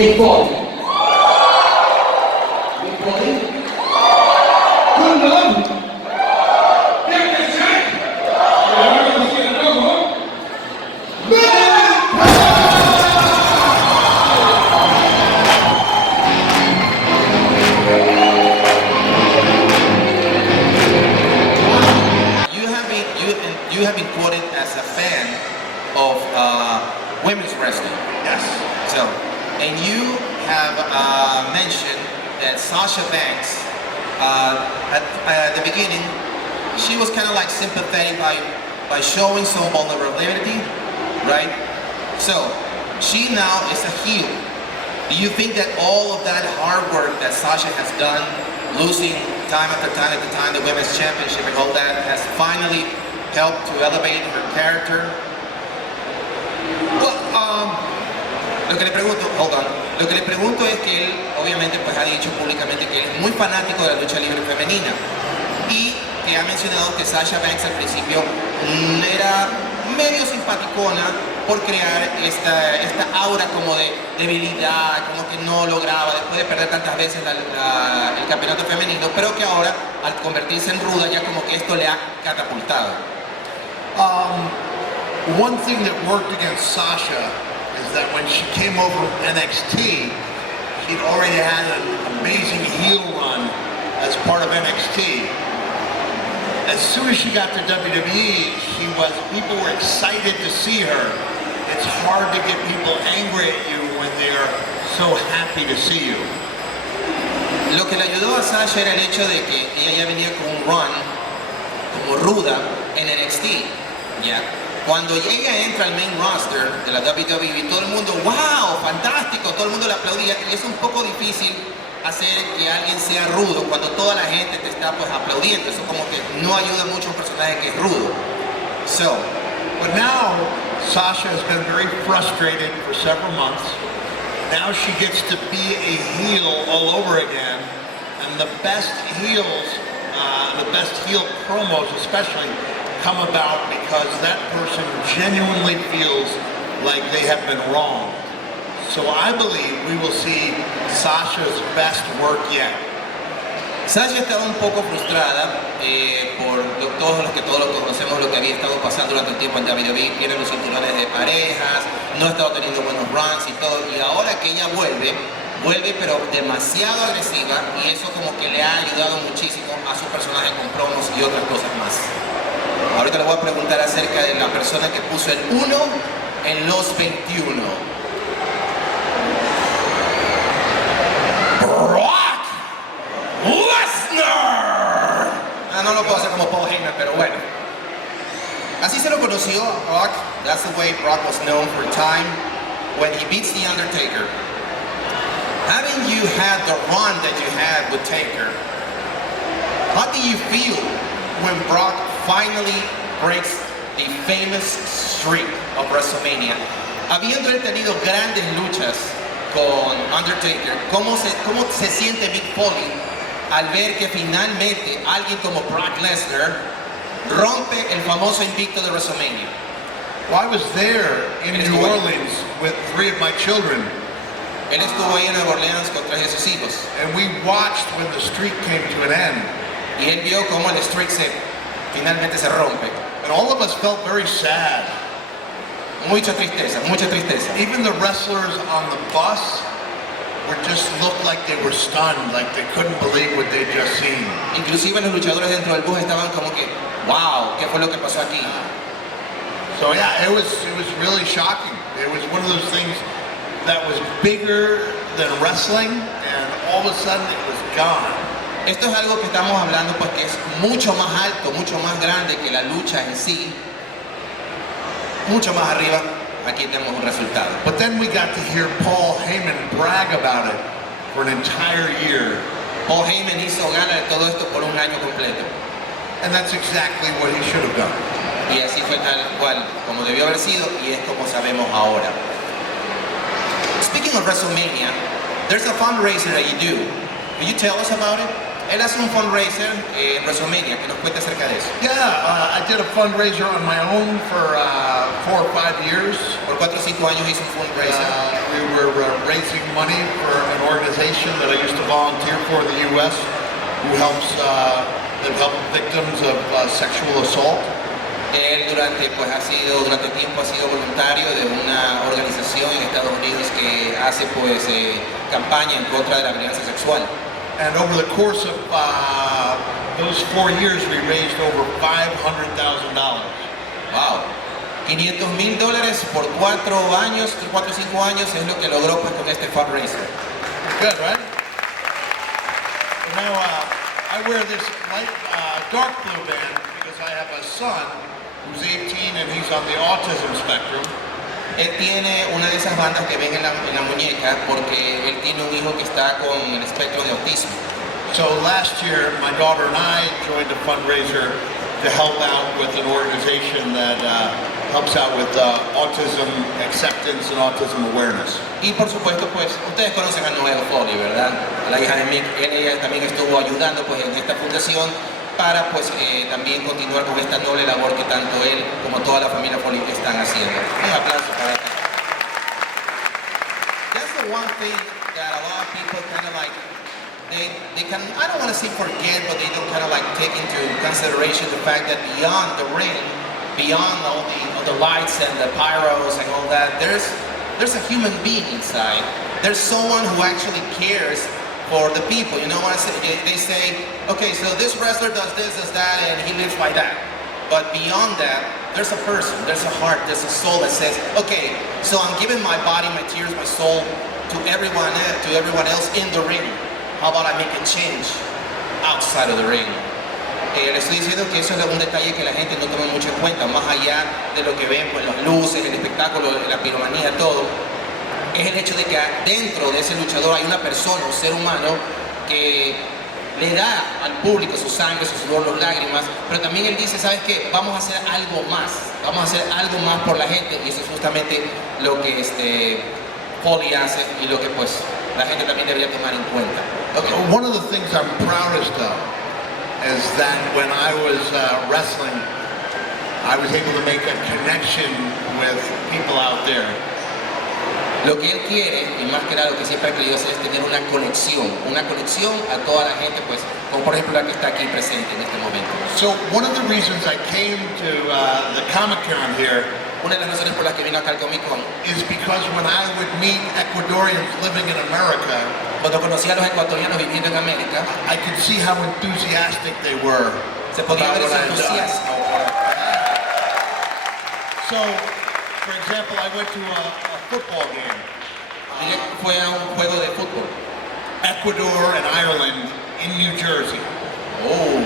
Mick Foley. Mick Foley. Good luck. You have been quoted as a fan of women's wrestling. Yes. So, and you have mentioned that Sasha Banks, at the beginning, she was kind of like sympathetic by showing some vulnerability, right? So, she now is a heel. Do you think that all of that hard work that Sasha has done, losing time after time the women's championship and all that, has finally helped to elevate her character? Well, Lo que le pregunto, hold on, lo que le pregunto es que él obviamente pues ha dicho públicamente que él es muy fanático de la lucha libre femenina y que ha mencionado que Sasha Banks al principio era medio simpaticona por crear esta aura como de debilidad, como que no lograba después de perder tantas veces el campeonato femenino, pero que ahora al convertirse en ruda ya como que esto le ha catapultado. one thing that worked against Sasha is that when she came over from NXT, she'd already had an amazing heel run as part of NXT. As soon as she got to WWE, people were excited to see her. It's hard to get people angry at you when they're so happy to see you. Lo que le ayudó a Sasha era el hecho de que ella ya venía con un run como ruda en NXT, ¿ya? Cuando ella entra al main roster de la WWE, todo el mundo, wow, fantástico, todo el mundo le aplaudía y es un poco difícil hacer que alguien sea rudo cuando toda la gente te está pues aplaudiendo. Eso como que no ayuda mucho a un personaje que es rudo. So, but now Sasha has been very frustrated for several months. Now she gets to be a heel all over again, and the best heel promos especially come about because that person genuinely feels like they have been wronged. So I believe we will see Sasha's best work yet. Sasha estaba un poco frustrada por todos lo conocemos, lo que había estado pasando durante un tiempo en WWE, pierde los cinturones de parejas, no ha estado teniendo buenos runs y todo, y ahora que ella vuelve pero demasiado agresiva y eso como que le ha ayudado muchísimo a su personaje con promos y otras cosas más. Ahorita le voy a preguntar acerca de la persona que puso el 1 en los 21. Brock Lesnar. No lo puedo hacer como Paul Heyman, pero bueno. Así se lo conoció a Brock. That's the way Brock was known for a time when he beats The Undertaker. Having you had the run that you had with Taker, how do you feel when Brock finally breaks the famous streak of WrestleMania? Habiendo él tenido grandes luchas con Undertaker, ¿cómo se siente Mick Foley al ver que finalmente alguien como Brock Lesnar rompe el famoso invicto de WrestleMania? Well, I was there in New Orleans with 3 of my children. Él estuvo ahí en Nueva Orleans con 3 de sus hijos. And we watched when the streak came to an end. Y él vio cómo el streak finalmente se rompe. And all of us felt very sad. Mucha tristeza, mucha tristeza. Even the wrestlers on the bus just looked like they were stunned, like they couldn't believe what they'd just seen. Inclusive los luchadores dentro del bus estaban como que, wow, ¿qué fue lo que pasó aquí? So yeah, it was really shocking. It was one of those things that was bigger than wrestling, and all of a sudden it was gone. Esto es algo que estamos hablando pues que es mucho más alto, mucho más grande que la lucha en sí, mucho más arriba. Aquí tenemos un resultado. But then we got to hear Paul Heyman brag about it for an entire year. Paul Heyman hizo gala de todo esto por un año completo. And that's exactly what he should have done. Y así fue tal cual como debió haber sido y es como sabemos ahora. Speaking of WrestleMania, there's a fundraiser that you do. Will you tell us about it? Él hace un fundraiser en WrestleMania, que nos cuente acerca de eso. Yeah, I did a fundraiser on my own for 4 or 5 years. Por 4 o 5 años hice un fundraiser. We were raising money for an organization that I used to volunteer for in the U.S. who helps victims of sexual assault. Él durante tiempo ha sido voluntario de una organización en Estados Unidos que hace campaña en contra de la violencia sexual. And over the course of those 4 years, we raised over $500,000. Wow. $500,000 por 4 años, 4 o 5 años es lo que logró pues con este fundraiser. Good, right? Now, I wear this light, dark blue band because I have a son who's 18 and he's on the autism spectrum. Él tiene una de esas bandas que ven en la muñeca porque él tiene un hijo que está con el espectro de autismo. So last year, my daughter and I joined a fundraiser to help out with an organization that helps out with autism acceptance and autism awareness. Y por supuesto, pues, ustedes conocen a Mick Foley, ¿verdad? A la hija de Mick. Ella también estuvo ayudando pues en esta fundación para pues también continuar con esta noble labor que tanto él como toda la familia Foley están haciendo. Un aplauso para él. That's the one thing that a lot of people kind of like, they can, I don't want to say forget, but they don't kind of like take into consideration the fact that beyond the ring, beyond all the lights and the pyros and all that, there's a human being inside. There's someone who actually cares for the people. You know what I say? They say, okay, so this wrestler does this, does that, and he lives by that. But beyond that, there's a person, there's a heart, there's a soul that says, okay, so I'm giving my body, my tears, my soul to everyone else in the ring. How about I make a change outside of the ring? Le estoy diciendo que eso es un detalle que la gente no toma mucho en cuenta, más allá de lo que ven, pues las luces, el espectáculo, la piromanía, todo. Es el hecho de que dentro de ese luchador hay una persona, un ser humano que le da al público su sangre, su sudor, sus lágrimas, pero también él dice, ¿sabes qué? Vamos a hacer algo más por la gente, y eso es justamente lo que Foley hace y lo que pues la gente también debería tomar en cuenta. Okay. One of the things I'm proudest of is that when I was wrestling, I was able to make a connection with people out there. Lo que él quiere, y más que nada lo que siempre ha querido hacer, es tener una conexión a toda la gente, pues, como por ejemplo la que está aquí presente en este momento. So one of the reasons I came to the Comic-Con here, una de las razones por las que vino acá al Comic-Con, is because when I would meet Ecuadorians living in America, cuando conocía a los ecuatorianos viviendo en América, I could see how enthusiastic they were. Se podía ver su entusiasmo. So, for example, I went to a football game. Fue a un juego de fútbol. Ecuador and Ireland in New Jersey. Oh,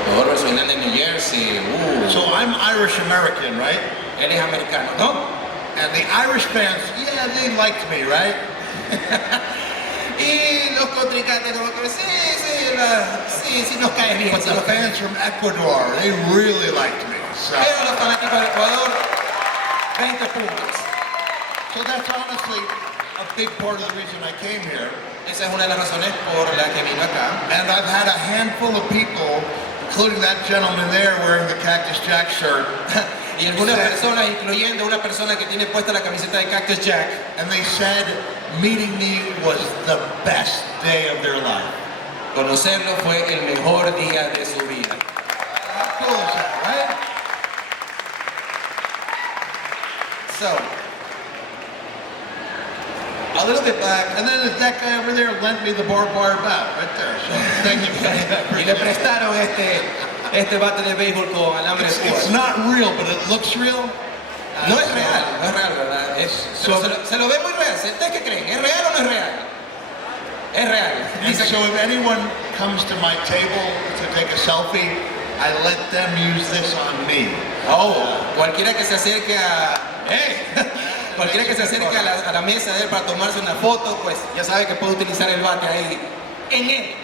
Ecuador versus Irlanda en New Jersey. So I'm Irish American, right? Él es americano, ¿no? And the Irish fans, yeah, they liked me, right? Y los contrincantes como que sí nos cae bien. But the fans from Ecuador, they really liked me. So. Pero los fanáticos de Ecuador, 20 puntos. So that's honestly a big part of the reason I came here. Esa es una de las razones por las que vino acá. And I've had a handful of people, including that gentleman there wearing the Cactus Jack shirt. Y algunas personas, incluyendo una persona que tiene puesta la camiseta de Cactus Jack, and they said meeting me was the best day of their life. Conocerlo fue el mejor día de su vida. How cool is that, right? So, a little bit back, and then that guy over there lent me the barbed wire bat right there. So thank you. Y le prestaron este bate de béisbol con alambre de púas. It's not real, but it looks real. No es real, ¿verdad? Se lo ve muy real. ¿Ustedes qué creen? ¿Es real o no es real? Es real. And so if anyone comes to my table to take a selfie, I let them use this on me. Oh, cualquiera que se acerque cualquiera que se acerque a la mesa de él para tomarse una foto, pues ya sabe que puede utilizar el bate ahí en él.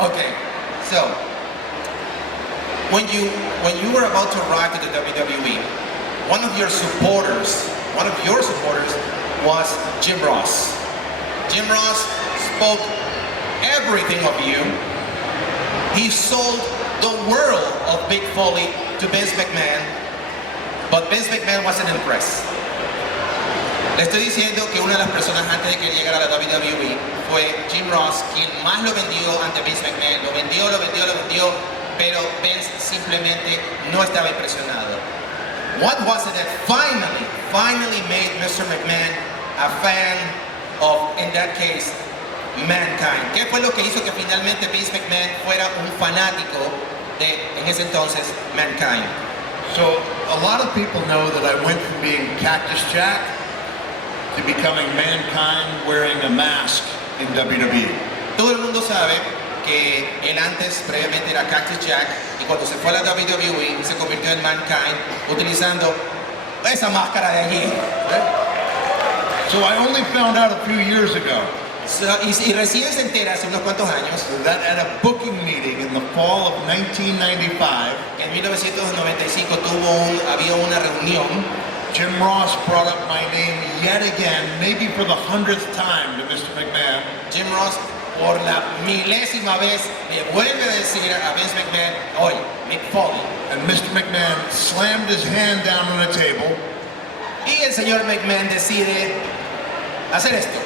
Okay, so when you were about to arrive to the WWE, one of your supporters was Jim Ross. Jim Ross spoke everything of you, He sold the world of Mick Foley to Vince McMahon, but Vince McMahon wasn't impressed. Le estoy diciendo que una de las personas antes de que llegara a la WWE fue Jim Ross, quien más lo vendió ante Vince McMahon. Lo vendió, pero Vince simplemente no estaba impresionado. What was it that finally made Mr. McMahon a fan of, in that case, Mankind? ¿Qué fue lo que hizo que finalmente Vince McMahon fuera un fanático de, en ese entonces, Mankind? So, a lot of people know that I went from being Cactus Jack to becoming Mankind wearing a mask in WWE. Todo el mundo sabe que él antes, previamente, era Cactus Jack, y cuando se fue a la WWE se convirtió en Mankind utilizando esa máscara de allí. So I only found out a few years ago Y recién se entera hace unos cuantos años that at a booking meeting in the fall of 1995, en 1995 había una reunión. Jim Ross brought up my name yet again, maybe for the 100th time, to Mr. McMahon. Jim Ross, por la milésima vez, le vuelve a decir a Vince McMahon, oye, Mick Foley. And Mr. McMahon slammed his hand down on a table. Y el señor McMahon decide hacer esto.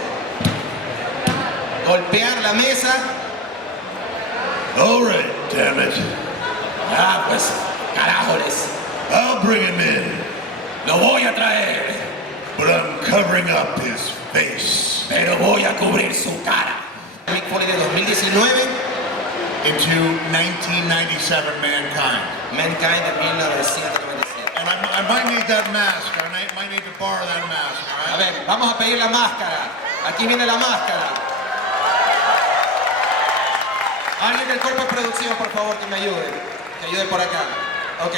Golpear la mesa. All right, damn it. Ah, pues, carajoles. I'll bring him in. Lo voy a traer. But I'm covering up his face. Pero voy a cubrir su cara. Mick Foley de 2019. Into 1997 Mankind. Mankind de 1997. And I might need that mask. I might need to borrow that mask, all A right? ver, vamos a pedir la máscara. Aquí viene la máscara. Alguien del cuerpo de producción, por favor, que me ayude. Que ayude por acá. Ok.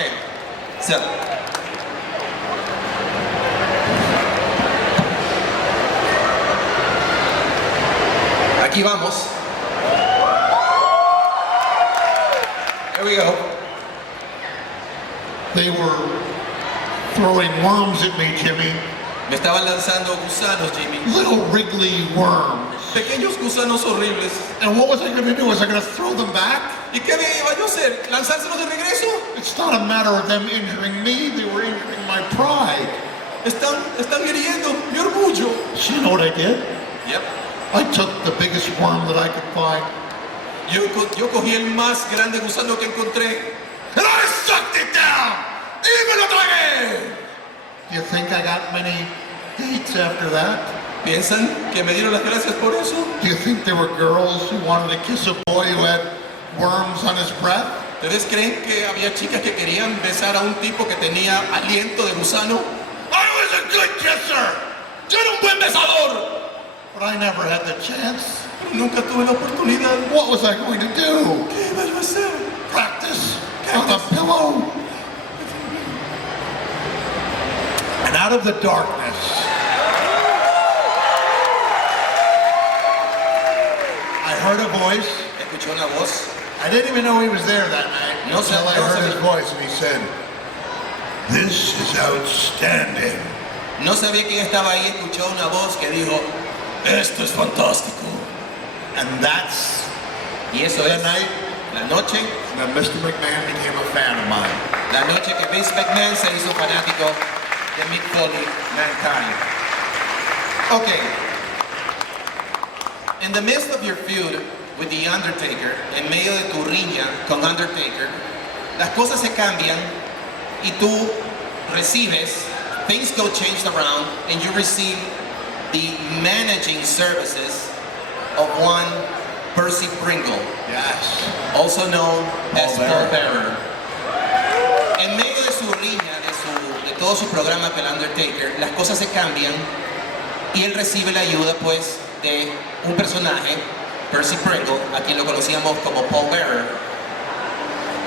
So. Aquí vamos. Here we go. They were throwing worms at me, Jimmy. Me estaban lanzando gusanos, Jimmy. Little wriggly worms. Pequeños gusanos horribles. And what was I going to do? Was I going to throw them back? ¿Y qué iba yo a hacer? ¿Lanzárselos de regreso? It's not a matter of them injuring me. They were injuring my pride. Están hiriendo mi orgullo. So you know what I did? Yep. I took the biggest worm that I could find. Yo cogí el más grande gusano que encontré. And I sucked it down! ¡Y me lo tragué! Do you think I got many dates after that? ¿Piensan que me dieron las gracias por eso? Do you think there were girls who wanted to kiss a boy who had worms on his breath? ¿Ustedes creen que había chicas que querían besar a un tipo que tenía aliento de gusano? I was a good kisser! ¡Yo era un buen besador! But I never had the chance. Nunca tuve la oportunidad. What was I going to do? ¿Qué iba yo a hacer? Practice on the pillow. And out of the darkness, I heard a voice. Escuchó una voz. I didn't even know he was there that night No until I no heard sabía. his voice and he said, "This is outstanding." No sabía quién estaba ahí. Escuchó una voz que dijo, esto es fantástico. And that's Y eso the es night la noche that Mr. McMahon became a fan of mine. La noche que Vince McMahon se hizo fanático de Mick Foley, Mankind. Okay. In the midst of your feud with The Undertaker, en medio de tu riña con Undertaker, las cosas se cambian y tú recibes, things go changed around, and you receive the managing services of one Percy Pringle, Yes. also known as Paul Paul Bearer. En medio de su riña, de todo su programa con el Undertaker, las cosas se cambian y él recibe la ayuda pues de un personaje, Percy Pringle, a quien lo conocíamos como Paul Bearer.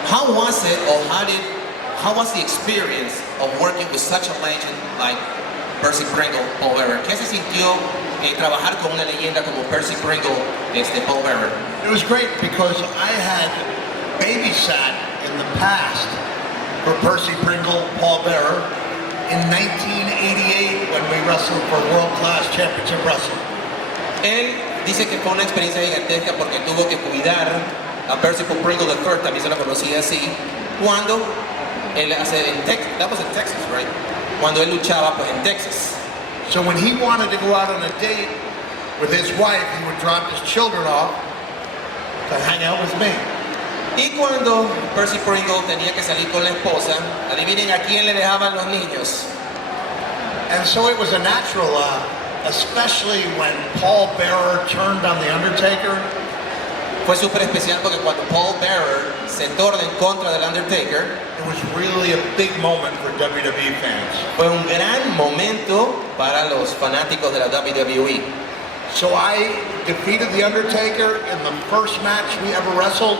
How was it, or how was the experience of working with such a legend like Percy Pringle, Paul Bearer? ¿Qué se sintió trabajar con una leyenda como Percy Pringle, Paul Bearer? It was great because I had babysat in the past for Percy Pringle, Paul Bearer, in 1988 when we wrestled for World Class Championship Wrestling. Él dice que fue una experiencia gigantesca porque tuvo que cuidar a Percy Pringle III, también se lo conocía así, cuando él hace en Texas, that was in Texas, right? Cuando él luchaba pues en Texas. So when he wanted to go out on a date with his wife, he would drop his children off to hang out with me. Y cuando Percy Pringle tenía que salir con la esposa, adivinen a quién le dejaban los niños. And so it was a natural, especially when Paul Bearer turned on The Undertaker. Fue súper especial porque cuando Paul Bearer se torna en contra del Undertaker, It was really a big moment for WWE fans. fue un gran momento para los fanáticos de la WWE. So I defeated The Undertaker in the first match we ever wrestled,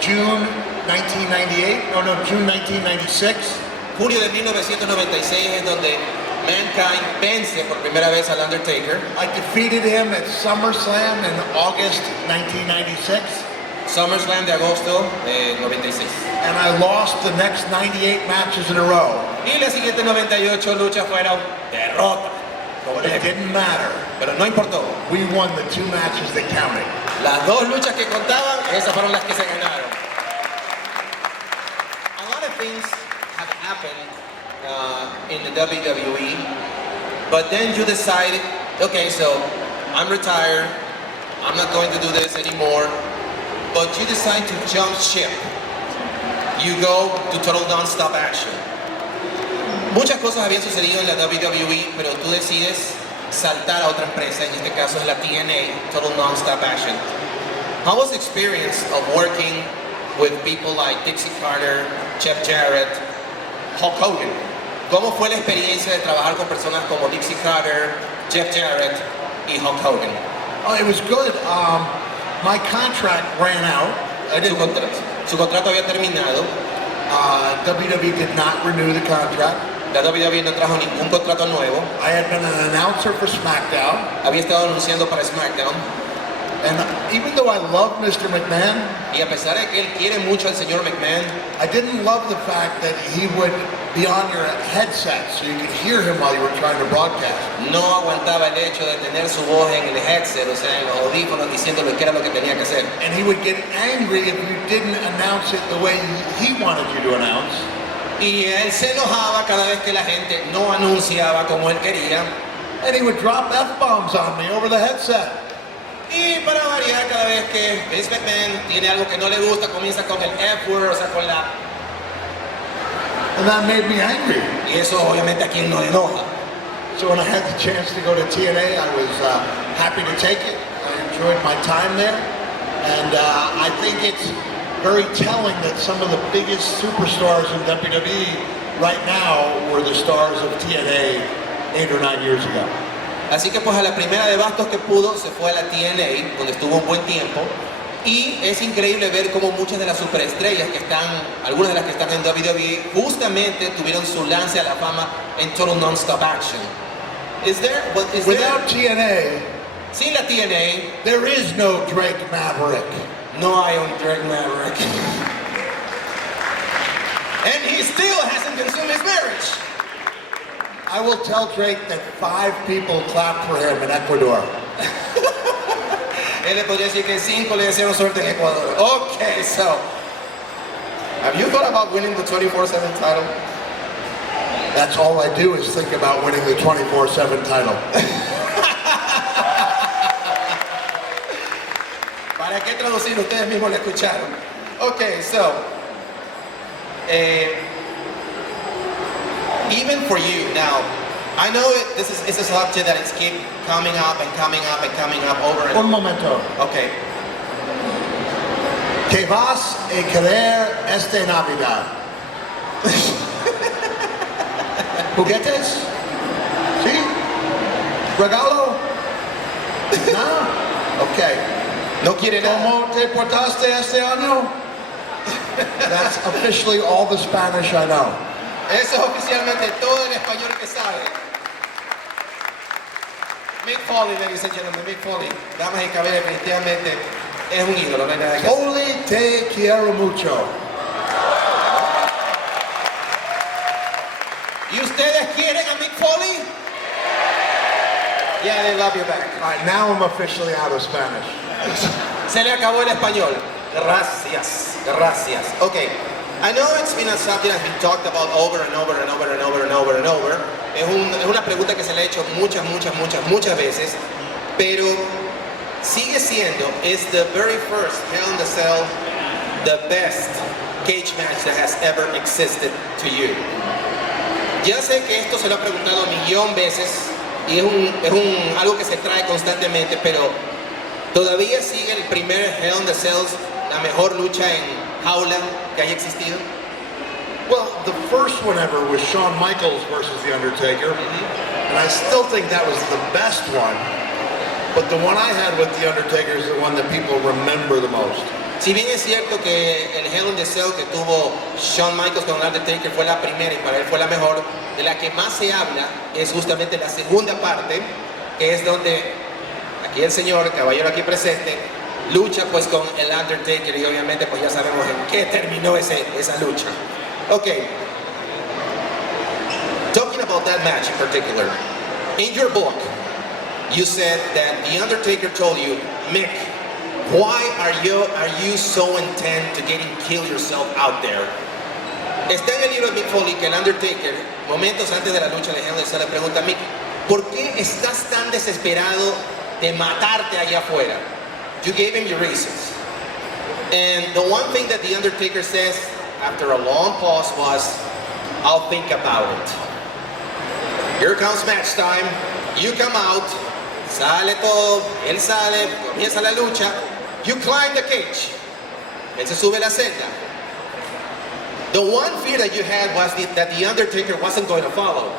June 1998, June 1996. Julio de 1996 es donde Mankind vence por primera vez al Undertaker. I defeated him at SummerSlam in August 1996. SummerSlam de agosto de 96. And I lost the next 98 matches in a row. Y las siguientes 98 luchas fueron derrotas. But it didn't matter. Pero no importó. We won the 2 matches that counted. Las 2 luchas que contaban, esas fueron las que se ganaron. A lot of things have happened in the WWE, but then you decide, okay, so I'm retired, I'm not going to do this anymore, but you decide to jump ship. You go to total non-stop action. Muchas cosas habían sucedido en la WWE, pero tú decides saltar a otra empresa, en este caso es la TNA, Total Non-Stop Action. How was the experience of working with people like Dixie Carter, Jeff Jarrett, Hulk Hogan? ¿Cómo fue la experiencia de trabajar con personas como Dixie Carter, Jeff Jarrett y Hulk Hogan? Oh, it was good. My contract ran out. Su contrato había terminado. WWE did not renew the contract. La WWE no trajo ningún contrato nuevo. I had been an announcer for SmackDown. Había estado anunciando para SmackDown. And even though I love Mr. McMahon, Y a pesar de que él quiere mucho al señor McMahon, I didn't love the fact that he would be on your headset so you could hear him while you were trying to broadcast. no aguantaba el hecho de tener su voz en el headset, o sea, en los audífonos, diciéndole que era lo que tenía que hacer. And he would get angry if you didn't announce it the way he wanted you to announce. Y él se enojaba cada vez que la gente no anunciaba como él quería. And he would drop F-bombs on me over the headset. Y para variar, cada vez que Vince McMahon tiene algo que no le gusta, comienza con el F-word, o sea, con la... And that made me angry. Y eso obviamente a quien no le enoja. So when I had the chance to go to TNA, I was happy to take it. I enjoyed my time there. And I think it's very telling that some of the biggest superstars in WWE right now were the stars of TNA 8 or 9 years ago. Así que pues a la primera de bastos que pudo se fue a la TNA, donde estuvo un buen tiempo. Y es increíble ver cómo muchas de las superestrellas que están, algunas de las que están en WWE, justamente tuvieron su lance a la fama en Total Non-Stop Action. Without TNA, sin la TNA, there is no Drake Maverick. no hay un Drake Maverick. And he still hasn't consumed his marriage. I will tell Drake that 5 people clapped for him in Ecuador. Él le podría decir que 5 le desearon suerte en Ecuador. Okay, so have you thought about winning the 24/7 title? That's all I do is think about winning the 24/7 title. ¿Para qué traducir? Ustedes mismos lo escucharon. Okay, so even for you now, I know this is a subject that it's keep coming up and coming up and coming up over and Un momento. Okay. ¿Qué vas a querer esta Navidad? ¿Juguetes? ¿Sí? ¿Regalo? No. Okay. No quiere nada. ¿Cómo te portaste este año? That's officially all the Spanish I know. Eso es oficialmente todo el español que sabe. Mick Foley, ladies and gentlemen, Mick Foley, damas y caballeros, definitivamente es un ídolo, no hay nada que hacer. Foley, te quiero mucho. ¿Y ustedes quieren a Mick Foley? Yeah, they love you back. All right, now I'm officially out of Spanish. Se le acabó el español. Gracias, gracias. Okay, I know it's been a subject that's been talked about over and over and over and over and over and over. Es una pregunta que se le ha hecho muchas veces, pero sigue siendo, is the very first Hell in the Cell the best cage match that has ever existed to you? Ya sé que esto se lo ha preguntado 1,000,000 veces y es algo que se trae constantemente, pero todavía sigue el primer Hell in the Cells, la mejor lucha en jaula que haya existido. Well, the first one ever was Shawn Michaels versus The Undertaker, and I still think that was the best one, but the one I had with The Undertaker is the one that people remember the most. Si bien es cierto que el Hell in the Cell que tuvo Shawn Michaels con el Undertaker fue la primera y para él fue la mejor, de la que más se habla es justamente la segunda parte, que es donde aquí el señor, caballero aquí presente, lucha pues con el Undertaker y obviamente pues ya sabemos en qué terminó esa lucha. Okay, talking about that match in particular, in your book, you said that The Undertaker told you, Mick, why are you so intent to kill yourself out there? Está en el libro de Mick Foley que el Undertaker, momentos antes de la lucha de Hell in the Cell, le pregunta a Mick, ¿por qué estás tan desesperado de matarte allá afuera? You gave him your reasons. And the one thing that The Undertaker says after a long pause was, I'll think about it. Here comes match time. You come out. Sale todo. Él sale. Comienza la lucha. You climb the cage. Él se sube la celda. The one fear that you had was that The Undertaker wasn't going to follow.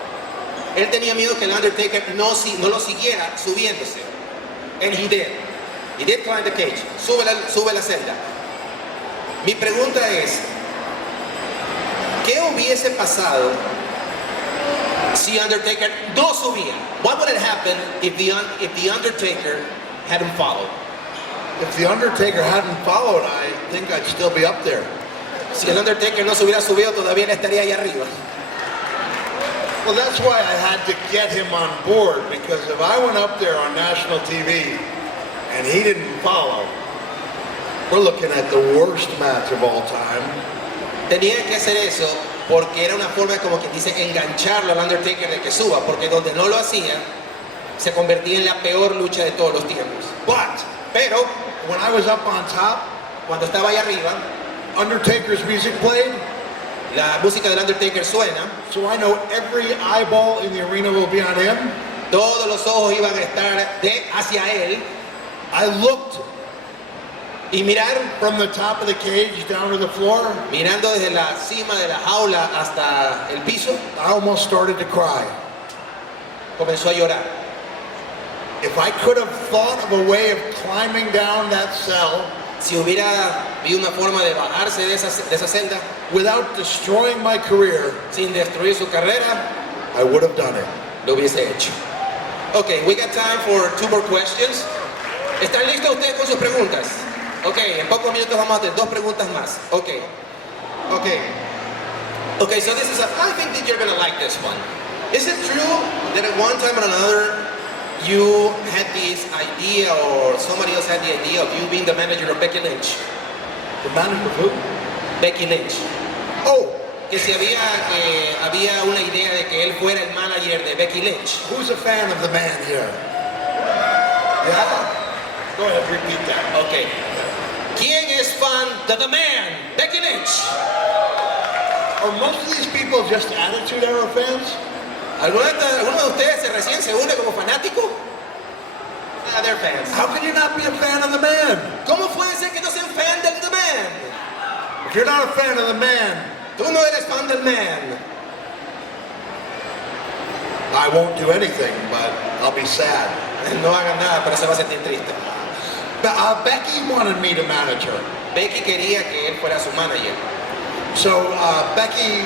Él tenía miedo que el Undertaker no lo siguiera subiéndose. And he did. He did climb the cage. Sube la celda. Mi pregunta es, ¿qué hubiese pasado si Undertaker no subía? What would have happened if the Undertaker hadn't followed? If The Undertaker hadn't followed, I think I'd still be up there. Si el Undertaker no se hubiera subido, todavía él estaría ahí arriba. Well, that's why I had to get him on board, because if I went up there on national TV and he didn't follow, we're looking at the worst match of all time. Tenía que hacer eso porque era una forma, como quien dice, engancharlo al Undertaker de que suba, porque donde no lo hacía se convertía en la peor lucha de todos los tiempos. Pero When I was up on top, cuando estaba ahí arriba, Undertaker's music played, la música del Undertaker suena, so I know every eyeball in the arena will be on him. todos los ojos iban a estar hacia él, I looked y mirar, from the top of the cage down to the floor. mirando desde la cima de la jaula hasta el piso, I almost started to cry. comenzó a llorar. If I could have thought of a way of climbing down that cell Si hubiera habido una forma de bajarse de esa celda without destroying my career, sin destruir su carrera, I would have done it. lo hubiese hecho. Okay, we got time for 2 more questions. ¿Están listos ustedes con sus preguntas? Okay, en pocos minutos vamos a hacer 2 preguntas más. Okay, so this is I think that you're gonna like this one. Is it true that at one time or another you had this idea, or somebody else had the idea of you being the manager of Becky Lynch? The manager of who? Becky Lynch. Oh, Que si había una idea de que él fuera el manager de Becky Lynch. who's a fan of the man here? Yeah? Go ahead, repeat that. Okay. ¿Quién es fan de The Man? Becky Lynch. Are most of these people just Attitude Era fans? ¿Alguno de ustedes recién se une como fanático? Ah, they're fans. How can you not be a fan of the man? ¿Cómo puede ser que no sean fan del The Man? If you're not a fan of the man, Tú no eres fan del Man. I won't do anything, but I'll be sad. No hagan nada, pero se va a sentir triste. Becky wanted me to manage her. Becky quería que él fuera su manager. So Becky,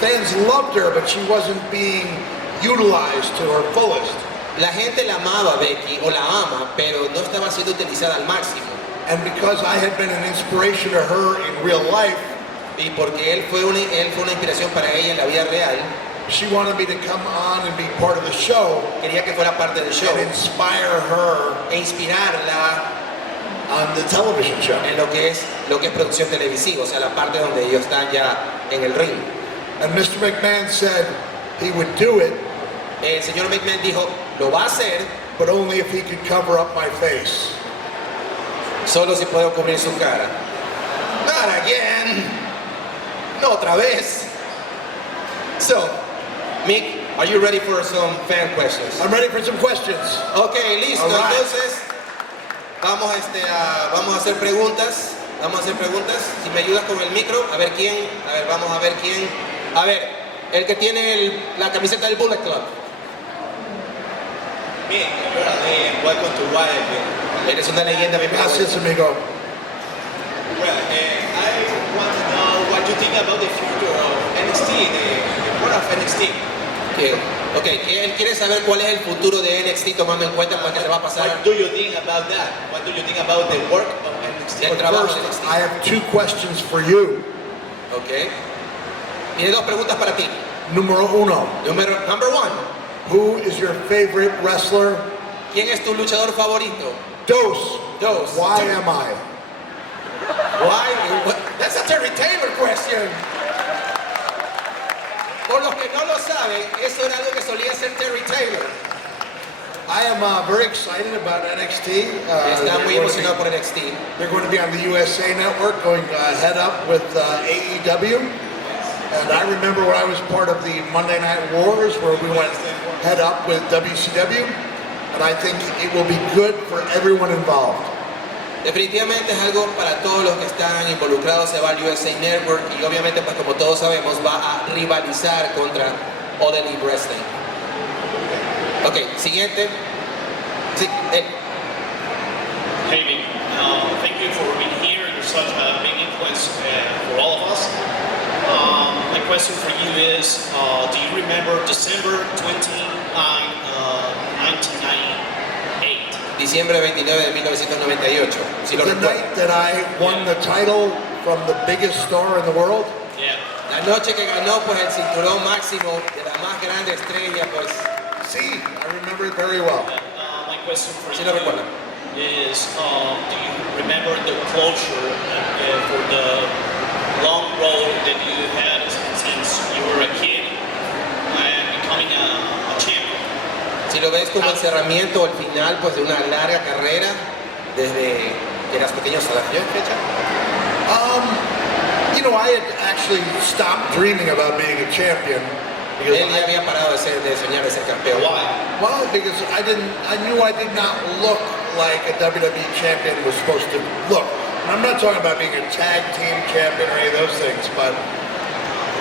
fans loved her, but she wasn't being utilized to her fullest. La gente la amaba a Becky, o la ama, pero no estaba siendo utilizada al máximo. And because I had been an inspiration to her in real life, Y porque él fue una inspiración para ella en la vida real, she wanted me to come on and be part of the show quería que fuera parte del show and inspire her e inspirarla on the television show. en lo que es producción televisiva, o sea, la parte donde ellos están ya en el ring. And Mr. McMahon said he would do it, El señor McMahon dijo, lo va a hacer but only if he could cover up my face. solo si puedo cubrir su cara. Not again. No otra vez. So, Mick, are you ready for some fan questions? I'm ready for some questions. Okay, listo. All right. Entonces, vamos a hacer preguntas. Vamos a hacer preguntas. Si me ayudas con el micro, a ver quién. A ver, vamos a ver quién. A ver, el que tiene la camiseta del Bullet Club. Mick, you're a legend. Welcome to Riot. Eres una leyenda, mi Gracias, amigo. Well, I want to know what you think about the future of NXT, the world of NXT. Ok, él quiere saber cuál es el futuro de NXT tomando en cuenta lo que se va a pasar. What do you think about that? What do you think about the work of NXT? El But trabajo first, de NXT. I have two questions for you. Ok. Tiene dos preguntas para ti. Numero uno, Number one. who is your favorite wrestler? ¿Quién es tu luchador favorito? Dos. Dos. Why am I? Why? That's a Terry Taylor question. Por los que no lo saben, eso era algo que solía hacer Terry Taylor. I am very excited about NXT. Está muy emocionado por NXT. They're going to be on the USA Network, going head up with AEW. And I remember when I was part of the Monday Night Wars, where we went head up with WCW. And I think it will be good for everyone involved. Definitivamente es algo para todos los que están involucrados, se va al USA Network y obviamente pues como todos sabemos va a rivalizar contra All Elite Wrestling. Ok, siguiente. Sí, Hey, Mick, thank you for being here. You're such a big influence for all of us. My question for you is, do you remember December 29, 1998? Diciembre 29 de 1998, si lo The recuerdo. night that I won the title from the biggest star in the world. Yeah. La noche que ganó pues el cinturón máximo de la más grande estrella, pues See, I remember it very well. My question for sí lo recuerdo. you is, do you remember the closure for the long road that you had since you were a kid and becoming a champion? Si lo ves como encerramiento al final pues de una larga carrera desde que eras pequeño hasta la fecha. You know, I had actually stopped dreaming about being a champion because Él ya había parado de soñar de ser campeón. Why? well, because I knew I did not look like a WWE champion was supposed to look. And I'm not talking about being a tag team champion or any of those things, but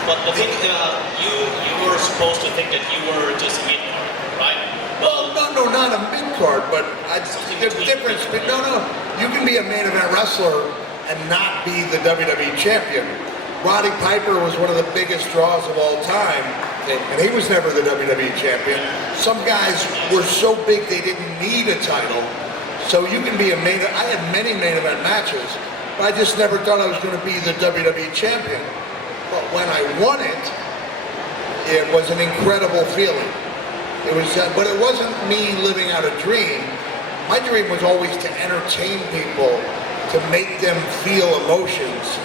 But the thing, you were supposed to think that you were just a mid-card, right? well, no, not a mid-card, but there's a difference. But no, you can be a main event wrestler and not be the WWE champion. Roddy Piper was one of the biggest draws of all time, and he was never the WWE champion. Some guys were so big they didn't need a title, so you can be a main. I had many main event matches, but I just never thought I was going to be the WWE champion. But when I won it, it was an incredible feeling. It was, but it wasn't me living out a dream. My dream was always to entertain people, to make them feel emotions.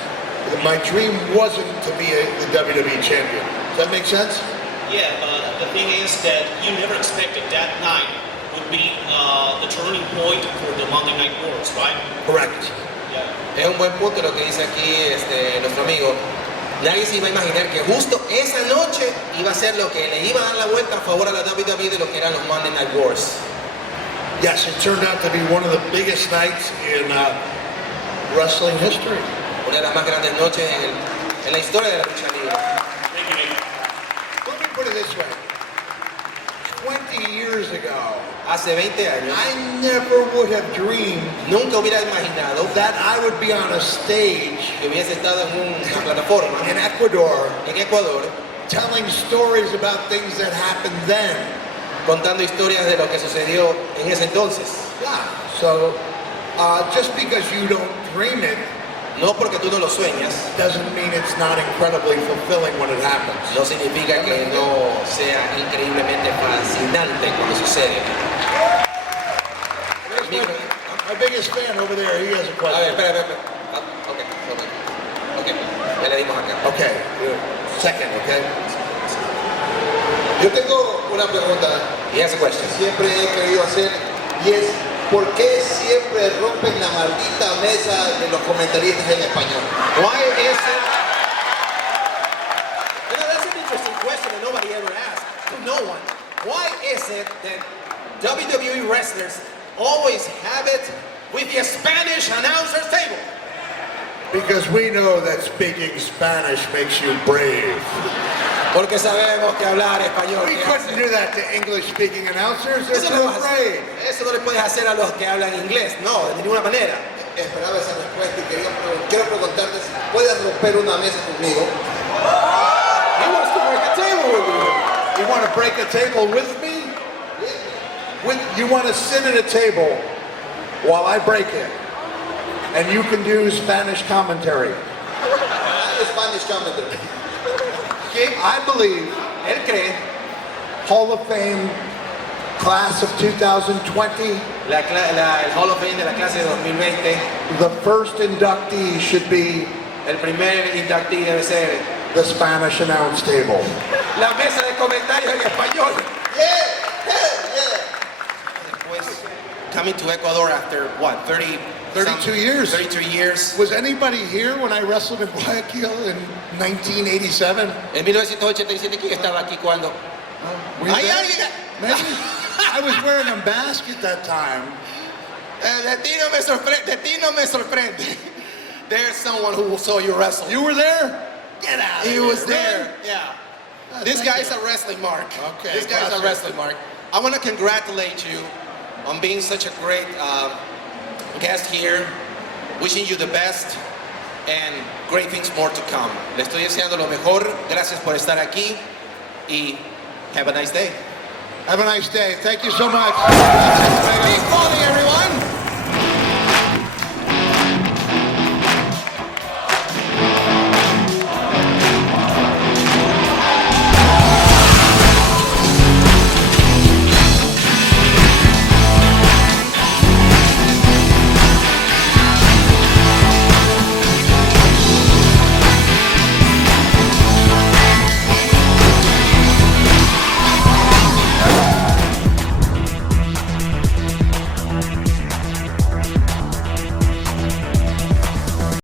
My dream wasn't to be the WWE champion. Does that make sense? Yeah, but the thing is that you never expected that night would be the turning point for the Monday Night Wars, right? Correct. Yeah. Es un buen punto lo que dice aquí nuestro amigo. Nadie se iba a imaginar que justo esa noche iba a ser lo que le iba a dar la vuelta a favor a la WWE de lo que eran los Monday Night Wars. Yes, it turned out to be one of the biggest nights in wrestling history. Una de las más grandes noches en la historia de la lucha libre. Thank you, Mick. Let me put it this way. 20 years ago, Hace 20 años, I never would have dreamed nunca hubiera imaginado that I would be on a stage que hubiese estado en una plataforma in Ecuador en Ecuador telling stories about things that happened then. contando historias de lo que sucedió en ese entonces. Yeah, so just because you don't dream it No porque tú no lo sueñas, doesn't mean it's not incredibly fulfilling when it happens. no significa que no sea increíblemente fascinante cuando sucede. Here's my, My biggest fan over there, he has a A ver, question. espera. Ah, ok, ya le dimos acá. Okay, good. Second, okay? Yo tengo una pregunta He has a question. que siempre he querido hacer y es ¿por qué siempre rompen la maldita mesa de los comentaristas en español? Why is it? You know, that's an interesting question that nobody ever asked to no one. Why is it that WWE wrestlers always have it with the Spanish announcer's table? Because we know that speaking Spanish makes you brave. Porque sabemos que hablar español. We couldn't do that to English-speaking announcers. They're Eso too no, afraid. eso no le puedes hacer a los que hablan inglés, no, de ninguna manera. Esperaba esa respuesta y quiero preguntarte si puedes romper una mesa conmigo. He wants to break a table with you. You want to break a table with me? You want to sit at a table while I break it, and you can do Spanish commentary. Spanish commentary. I believe, Él cree, Hall of Fame class of 2020, el Hall of Fame de la clase de 2020, the first inductee should be el primer inductee debe ser the Spanish announce table. la mesa de comentarios en español. Yeah. Después, coming to Ecuador after what, 32 years. 33 years. Was anybody here when I wrestled in Guayaquil in 1987? En 1987, ¿quién estaba aquí cuando? Were you ¿Hay there? alguien? Maybe. I was wearing a mask at that time. De ti no me sorprende. There's someone who saw you wrestle. You were there? Get out of He here. was there. Really? Yeah. Oh, This thank guy's you. a wrestling mark. Okay, This guy's a classic. wrestling mark. I want to congratulate you on being such a great guest here. Wishing you the best and great things more to come. Le estoy deseando lo mejor. Gracias por estar aquí y have a nice day. Have a nice day. Thank you so much.